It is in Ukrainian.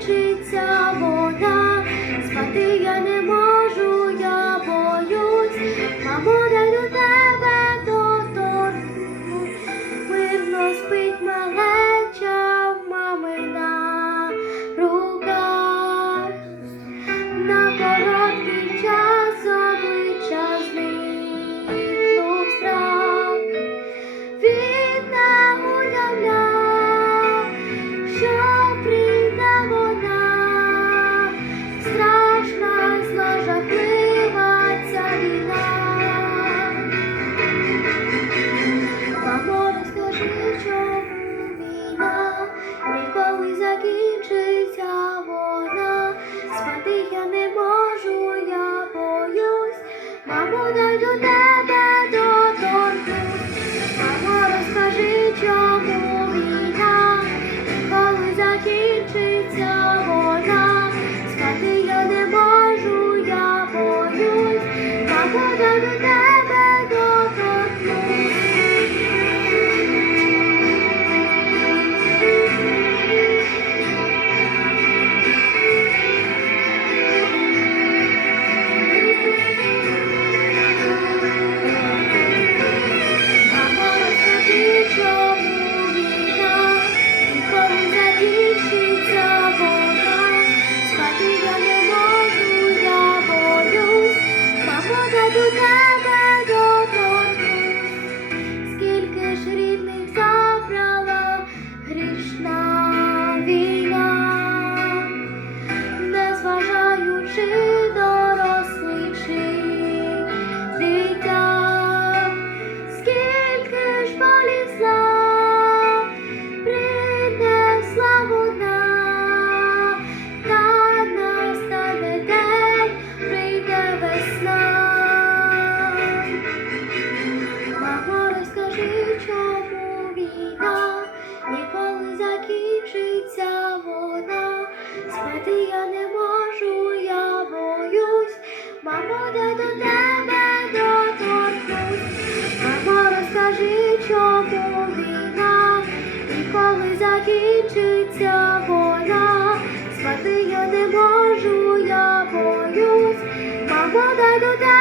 treats of all. Canadá. Заснути я не можу, я боюсь, мамо, де до тебе доторкнусь. Мамо, розкажи, чому війна, і коли закінчиться вона, спати я не можу, я боюсь, мамо, де до тебе.